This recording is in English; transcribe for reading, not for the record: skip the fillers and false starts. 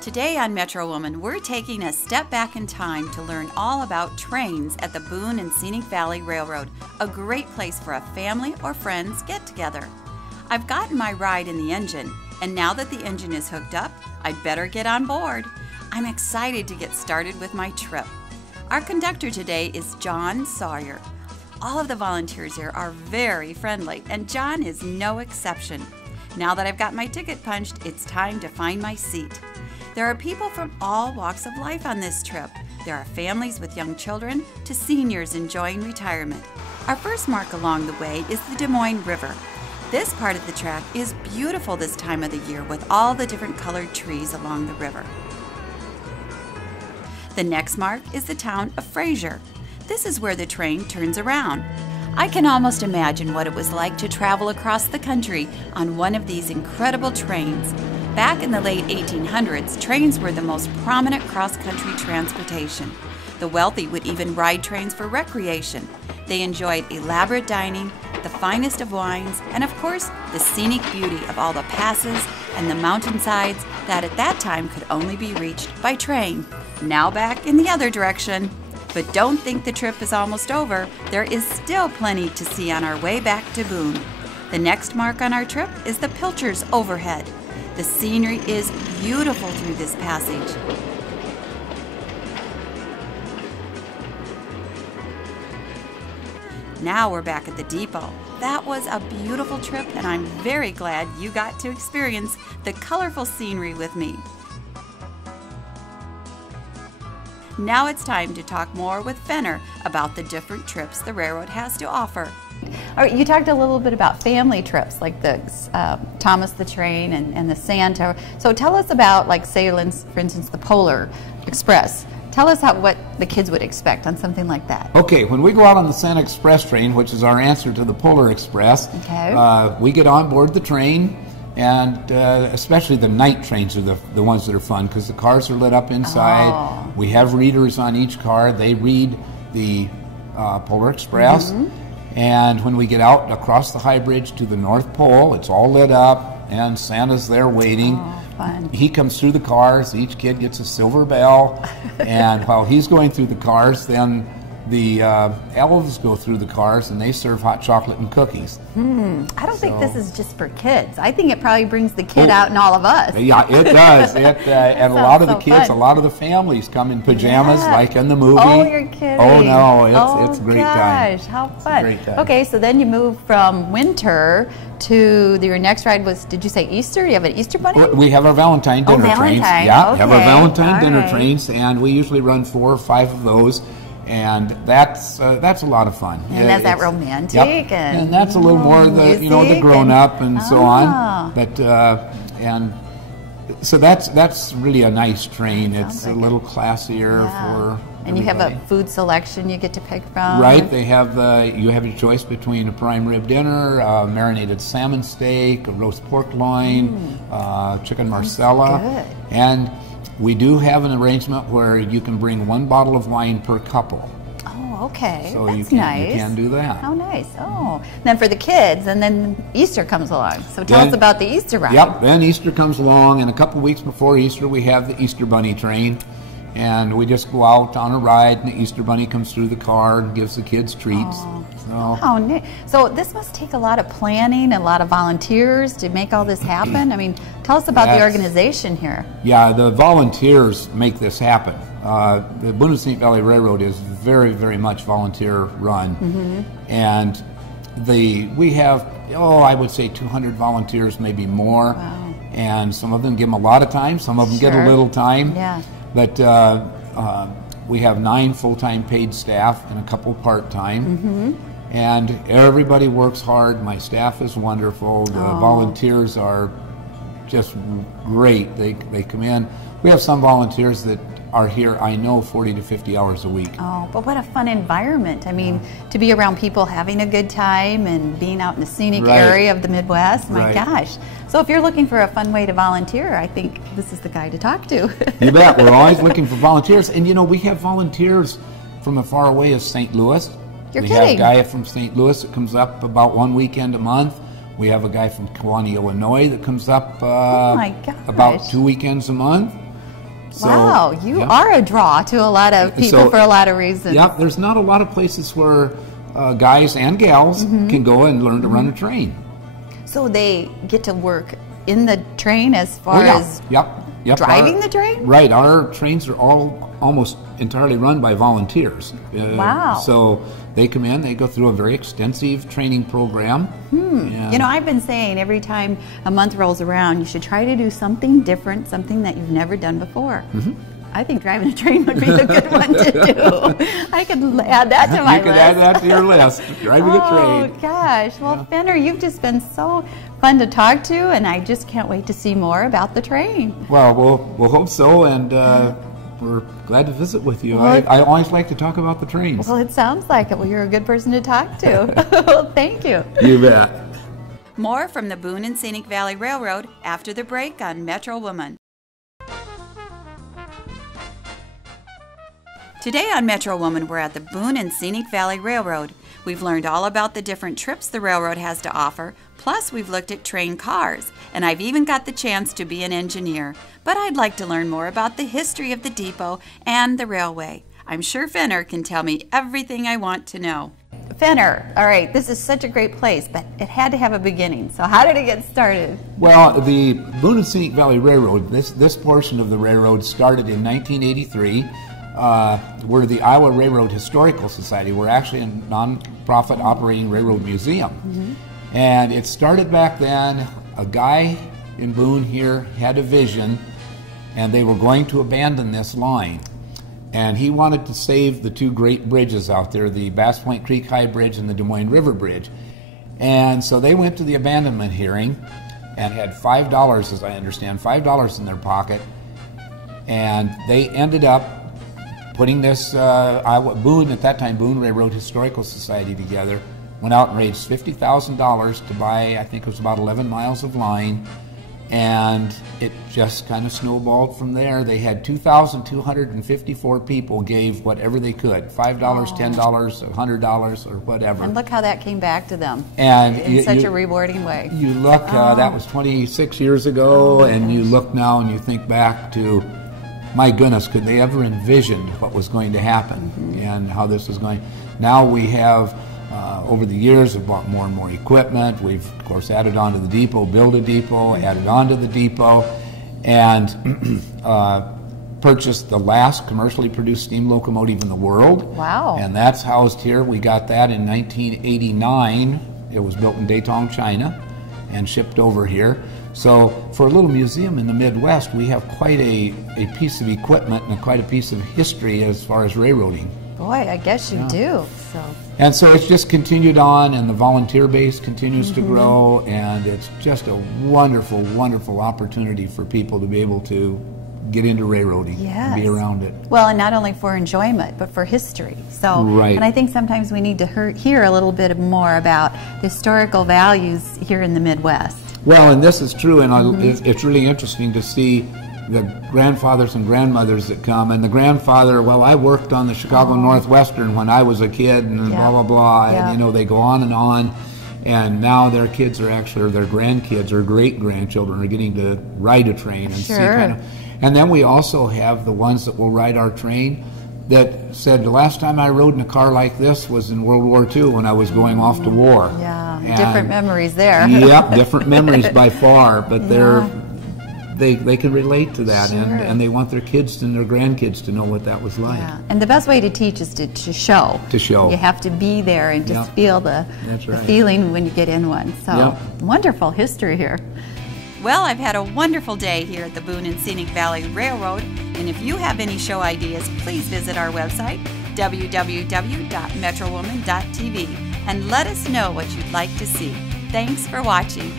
Today on Metro Woman, we're taking a step back in time to learn all about trains at the Boone and Scenic Valley Railroad, a great place for a family or friends get-together. I've gotten my ride in the engine, and now that the engine is hooked up, I'd better get on board. I'm excited to get started with my trip. Our conductor today is John Sawyer. All of the volunteers here are very friendly, and John is no exception. Now that I've got my ticket punched, it's time to find my seat. There are people from all walks of life on this trip. There are families with young children to seniors enjoying retirement. Our first mark along the way is the Des Moines River. This part of the track is beautiful this time of the year with all the different colored trees along the river. The next mark is the town of Fraser. This is where the train turns around. I can almost imagine what it was like to travel across the country on one of these incredible trains. Back in the late 1800s, trains were the most prominent cross-country transportation. The wealthy would even ride trains for recreation. They enjoyed elaborate dining, the finest of wines, and of course, the scenic beauty of all the passes and the mountainsides that at that time could only be reached by train. Now back in the other direction. But don't think the trip is almost over. There is still plenty to see on our way back to Boone. The next mark on our trip is the Pilcher's Overhead. The scenery is beautiful through this passage. Now we're back at the depot. That was a beautiful trip, and I'm very glad you got to experience the colorful scenery with me. Now it's time to talk more with Fenner about the different trips the railroad has to offer. All right, you talked a little bit about family trips, like the Thomas the Train and the Sand Tower. So tell us about, like, say, for instance, the Polar Express. Tell us what the kids would expect on something like that. Okay, when we go out on the Sand Express train, which is our answer to the Polar Express, we get on board the train, and especially the night trains are the ones that are fun because the cars are lit up inside. Oh. We have readers on each car. They read the Polar Express. Mm-hmm. And when we get out across the high bridge to the North Pole, it's all lit up, and Santa's there waiting. Oh, fun. He comes through the cars. Each kid gets a silver bell. And while he's going through the cars, then the elves go through the cars, and they serve hot chocolate and cookies. I don't think this is just for kids. I think it probably brings the kid out in all of us. Yeah, it does. And a lot of the kids, a lot of the families come in pajamas, like in the movie. Oh, you're kidding. Oh, no, it's a great time. Gosh, how fun. It's a great time. Okay, so then you move from winter to your next ride was, did you say Easter? You have an Easter bunny? We have our Valentine dinner trains. Yeah, okay. have our Valentine dinner trains, and we usually run 4 or 5 of those. And that's a lot of fun. And that's that romantic, yep. and that's a little more the the grown up and so on. But and so that's really a nice train. It's a little classier for. And you have a food selection you get to pick from. Right, they have you have your choice between a prime rib dinner, marinated salmon steak, a roast pork loin, chicken marsala, and we do have an arrangement where you can bring 1 bottle of wine per couple. Oh, okay. So that's nice. You can do that. How nice. Oh. Then for the kids, and then Easter comes along. So tell us about the Easter ride. Yep, then Easter comes along, and a couple weeks before Easter we have the Easter Bunny train. And we just go out on a ride, and the Easter Bunny comes through the car and gives the kids treats. How neat. So this must take a lot of planning and a lot of volunteers to make all this happen. I mean, tell us about the organization here. Yeah, the volunteers make this happen. The Boone and Scenic Valley Railroad is very, very much volunteer run. And we have, I would say 200 volunteers, maybe more. Wow. And some of them give them a lot of time, some of them get a little time. Yeah. But we have 9 full-time paid staff and a couple part-time. And everybody works hard. My staff is wonderful. The volunteers are just great. They come in. We have some volunteers that are here, I know, 40 to 50 hours a week. Oh, but what a fun environment. I mean, to be around people having a good time and being out in the scenic area of the Midwest, my gosh. So if you're looking for a fun way to volunteer, I think this is the guy to talk to. You bet. We're always looking for volunteers. And, we have volunteers from as far away as St. Louis. You're kidding. Have a guy from St. Louis that comes up about 1 weekend a month. We have a guy from Kewanee, Illinois that comes up about 2 weekends a month. So, wow, you are a draw to a lot of people for a lot of reasons. Yep, there's not a lot of places where guys and gals can go and learn to run a train. So they get to work in the train as far as driving the train? Right, our trains are all almost entirely run by volunteers. Wow. So they come in, they go through a very extensive training program. You know, I've been saying every time a month rolls around, you should try to do something different, something that you've never done before. I think driving a train would be a good one to do. I could add that to my list. You could add that to your list, driving a train. Oh, gosh. Well, Fenner, you've just been so fun to talk to, and I just can't wait to see more about the train. Well, we'll hope so, and we're glad to visit with you. Well, I always like to talk about the trains. Well, it sounds like it. Well, you're a good person to talk to. Well, thank you. You bet. More from the Boone and Scenic Valley Railroad after the break on Metro Woman. Today on Metro Woman, we're at the Boone and Scenic Valley Railroad. We've learned all about the different trips the railroad has to offer, plus we've looked at train cars, and I've even got the chance to be an engineer. But I'd like to learn more about the history of the depot and the railway. I'm sure Fenner can tell me everything I want to know. Fenner, all right, this is such a great place, but it had to have a beginning. So how did it get started? Well, the Boone and Scenic Valley Railroad, this portion of the railroad started in 1983. We're the Iowa Railroad Historical Society. We're actually a non-profit operating railroad museum. And it started back then. A guy in Boone here had a vision, and they were going to abandon this line. And he wanted to save the two great bridges out there, the Bass Point Creek High Bridge and the Des Moines River Bridge. And so they went to the abandonment hearing and had $5, as I understand, $5 in their pocket. And they ended up putting this Boone, at that time, Boone Railroad Historical Society together, went out and raised $50,000 to buy, I think it was about 11 miles of line, and it just kind of snowballed from there. They had 2,254 people gave whatever they could, $5, $10, $100, or whatever. And look how that came back to them and in such a rewarding way. You look, that was 26 years ago, and you look now and you think back to, my goodness, could they ever envision what was going to happen and how this was going? Now we have, over the years, have bought more and more equipment. We've, of course, added on to the depot, built a depot, added on to the depot, and purchased the last commercially produced steam locomotive in the world. Wow. And that's housed here. We got that in 1989. It was built in Datong, China, and shipped over here. So for a little museum in the Midwest, we have quite a piece of equipment and quite a piece of history as far as railroading. Boy, I guess you do. And so it's just continued on, and the volunteer base continues to grow, and it's just a wonderful, wonderful opportunity for people to be able to get into railroading and be around it. Well, and not only for enjoyment, but for history. So, and I think sometimes we need to hear a little bit more about the historical values here in the Midwest. Well, and this is true, and it's really interesting to see the grandfathers and grandmothers that come. And the grandfather, well, I worked on the Chicago Northwestern when I was a kid, and blah, blah, blah. And, you know, they go on. And now their kids are actually, or their grandkids or great-grandchildren are getting to ride a train and see kind of. And then we also have the ones that will ride our train that said, the last time I rode in a car like this was in World War II when I was going off to war. Yeah, and different memories there. Yep, different memories by far, but they can relate to that, and they want their kids and their grandkids to know what that was like. Yeah. And the best way to teach is to show. To show. You have to be there and just feel the feeling when you get in one. So wonderful history here. Well, I've had a wonderful day here at the Boone and Scenic Valley Railroad, and if you have any show ideas, please visit our website, www.metrowoman.tv, and let us know what you'd like to see. Thanks for watching.